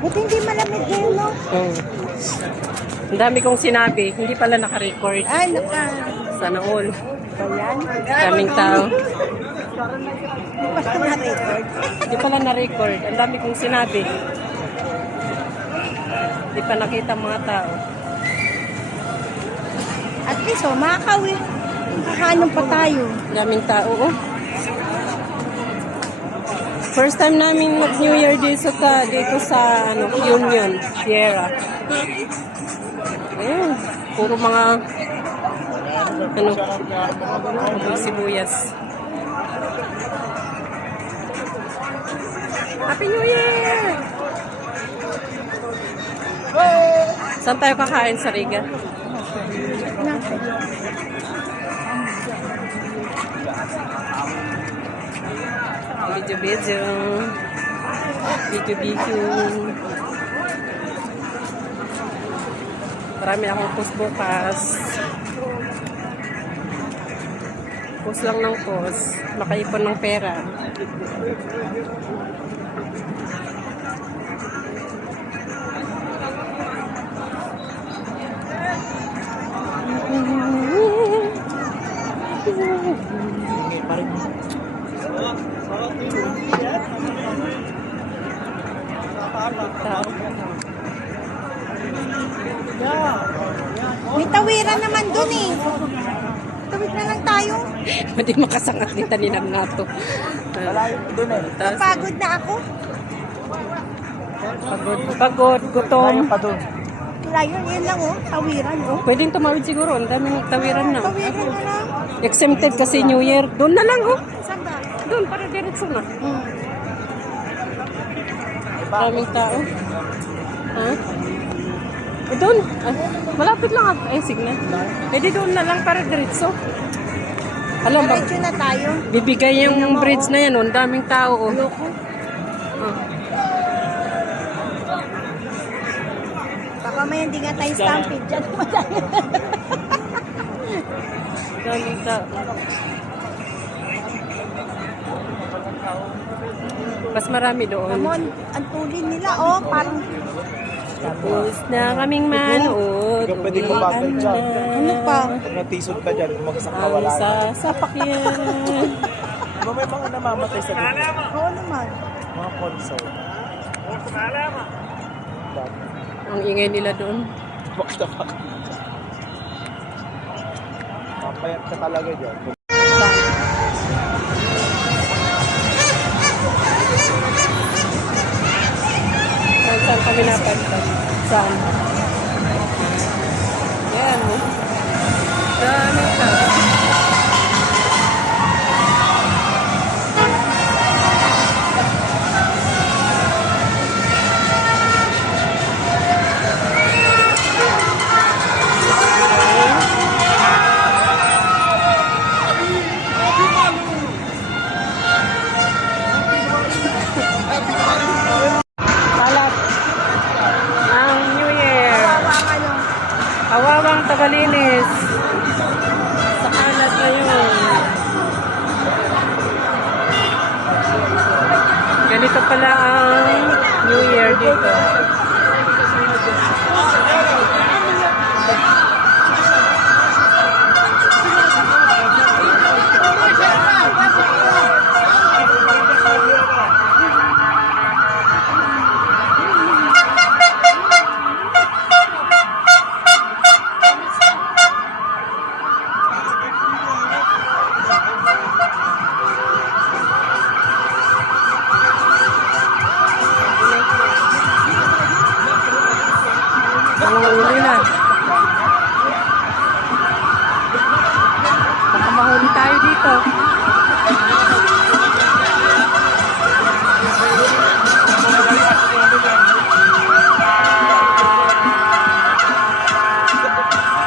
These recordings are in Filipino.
Buti hindi malamig din, no? Ang dami kong sinabi, hindi pala naka-record. Ay, Sana all. Ayan. Daming tao. Basta na-record. Hindi pala na-record. Ang dami kong sinabi. Hindi pa nakita ang mga tao. At least, makakawi. Kakaanong pa tayo. Daming tao, oh. First time namin mag-New Year dito sa Union, Sierra. Ayun, puro mga sibuyas. Happy New Year! Saan tayo kakain sa Riga? Video. Marami akong post bukas. Post lang ng post. Makaipon ng pera. May tawiran naman dun eh. Tawid na lang tayo. Pwede makasangat ni taninang nato. Pagod na ako. Pagod, gutom. Layo, yun lang oh. Tawiran oh. Pwedeng tumawid siguro. Ang daming tawiran na. Tawiran na lang. Exempted kasi New Year. Doon na lang, oh. Saan ba? Doon, para diretso na. Maraming tao. Ha? Doon. Malapit lang. Ay, signal. Pwede doon na lang para diretso. Alam ba? Diretso na tayo. Bibigay yung bridge na yan. Ang daming tao. Oh. Loko. Baka may hindi nga tayo stampede dyan. Daming tao. Mas marami doon. Ramon, ang tulin nila oh. Parang Tapos na kaming manood. Pwede ko bagal dyan. ano pa? Pag natisod ka dyan, kumagsak ka Ang wala. sasakyan. Diba may mga namamatay sa dito? Oo naman. Mga concert. Ang ingay nila doon. Basta pa. Papayat ka talaga dyan. Saan kami napunta? Saan? Yan, oh. Daming tao. Kawawang tagalinis. Sa kalat na yun. Ganito pala ang New Year dito. Uli na. Baka mahuli tayo dito.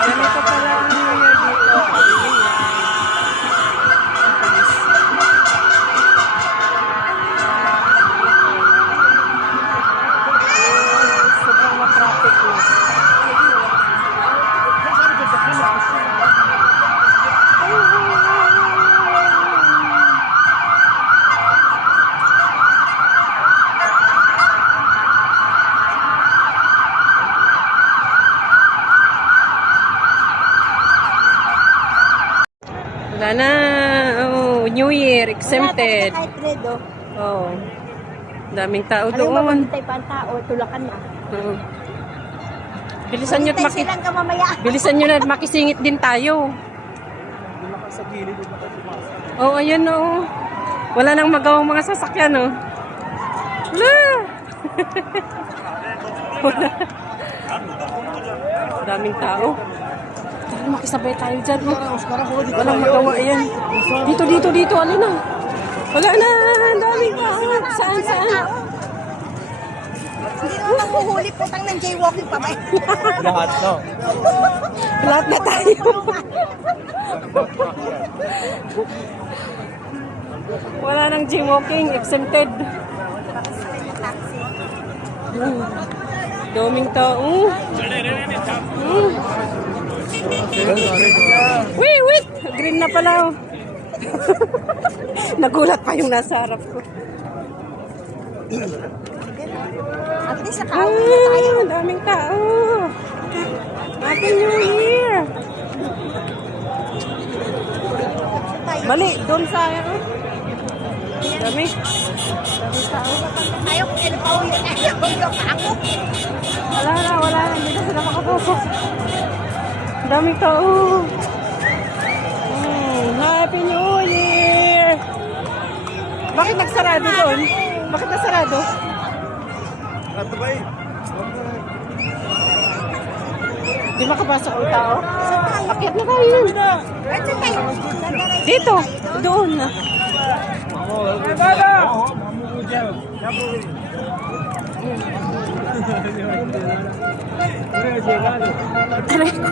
Ganito pala ang New Year dito. Sobrang ma-traffic na. year, exempted. Wala talaga kahit red, oh. Oo. Daming tao Alam mo, doon. maghintay pa ang tao, tulakan na. Oo. Bilisan nyo at Hintay silang kamamaya. bilisan nyo na at makisingit din tayo. Doon na sa gilid, doon na kayo pumasok. Oo, ayan o. Wala nang magawang mga sasakyan o. Wala. Wala. Daming tao. Tara, makisabay tayo dyan. Walang magawa. Ayan. Dito. Alin na. Wala na. Daming tao. Saan? Hindi naman maghuhuli putang ng jaywalking pa ba? Lahat, no? Lahat na tayo. Wala nang jaywalking. Exempted. Daming tao. Wait! Green na pala. Oh. Nagulat pa yung nasa harap ko. At least nakauwi na tayo. Daming tao. Happy New Year. Bali, doon sa ano? Dami. Daming tao. Tayo kung kailan pauwi na tayo. Huwag pa ako. Wala na. Hindi na sila makapasok. Daming tao. Happy New Year! Bakit nagsarado doon? Bakit nagsarado? Di makapasok ang tao? Akyat na tayo yun. Ito tayo. Dito. Doon na. Aray ko.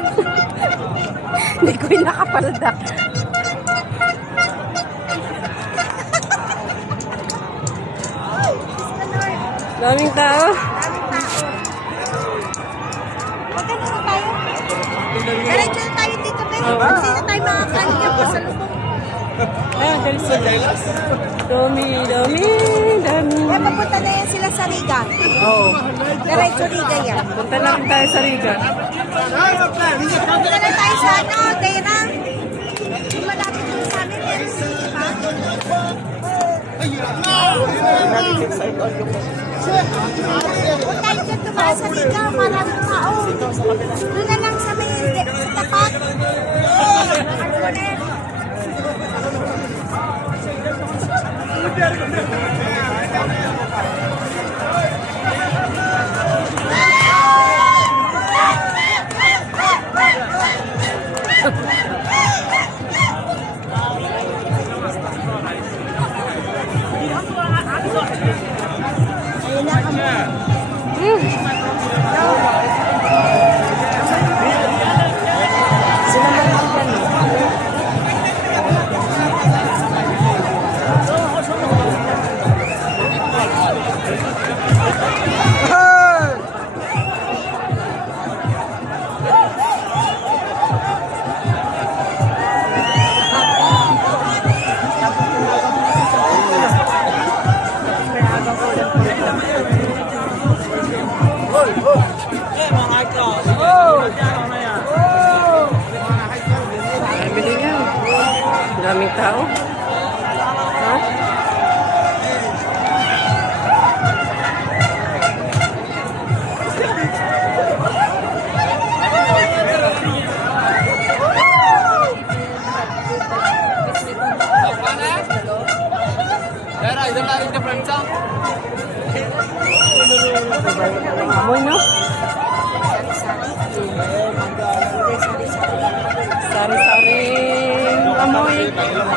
Hindi ko yung nakapalda. Daming tao. Magkano na tayo? Diretso na tayo dito, Ben. Kasi na tayo makakain niya pa sa lubong. Ayan, dami. Kaya papunta na yan sila sa Riga. Oo. Diretso Riga yan. Punta na rin tayo sa Riga. Punta na tayo sa ano, Tera. Yung malapit dun sa amin. Kung tayo dyan tumaas sa Riga, maraming tao. Doon na lang sa may tapat. Ayun na kami. Dami din yan. Daming tao. Ha? Amoy, no? Sari-saring amoy.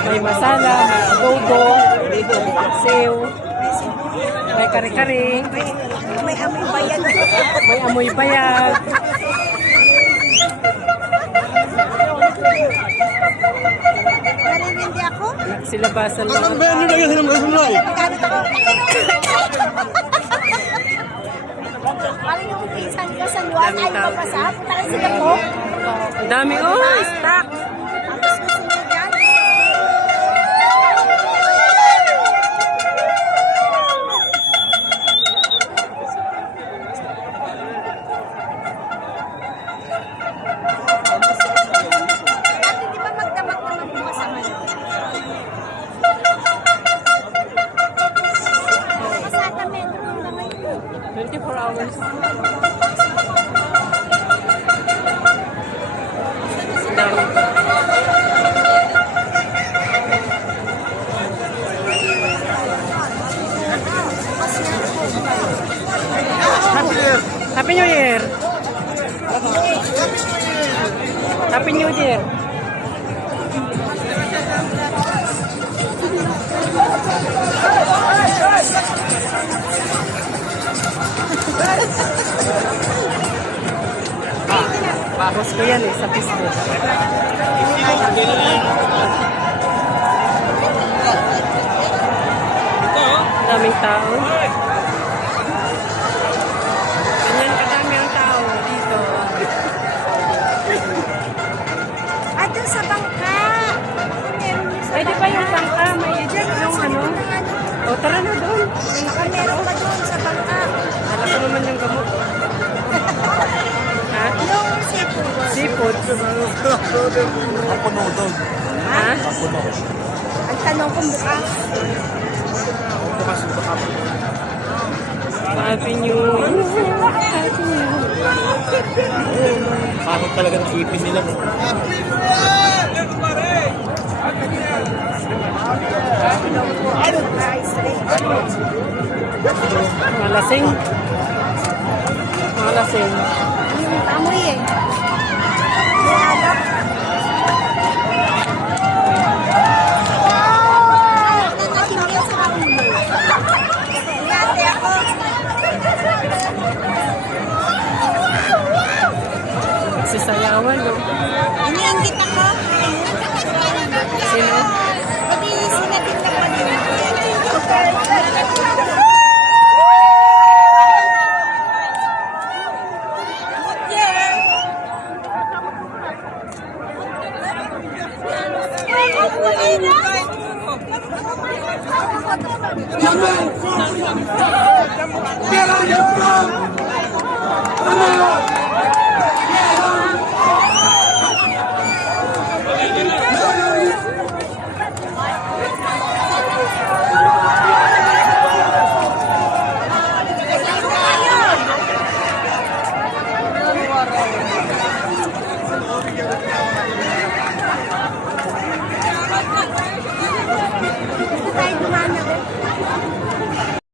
May masala, may adobo, may sew, may kare-kare, May amoy bayan. may amoy bayag. Naririndi ako. Silabasan lang. Magkano ako? Parang yung pinsan ko sa luwan ay papasa. Punta rin sila po. Ang dami. Oh, stock. Ang gusto nyo dyan. Dati di ba magdamag naman bukas ang ano? 24 hours. Happy New Year! Happy New Year! Boss ko yan eh, sa Facebook. Daming tao. Ganyan kadami ang tao dito. At doon sa bangka. Meron din sa Pwede pa yung bangka, may Diyan yung ano. O tara na doon. Meron pa doon sa bangka. Alam ko naman yung gamot. Ha? Yung seafood. Seafood. Kapuno doon. Ha? Kapuno. Ang tanong kung bukas. Bukas ito kapag. Happy New Year. Happy New Year. Bakit talaga ng ipin nila? Mga lasing. Mga lasing. Amoy eh. May alak. Nanatingin sa ulo. Dati ako. Sisayawan, no? Iniinggit ako. Sino? Pati sinating na pa din. Get on your phone!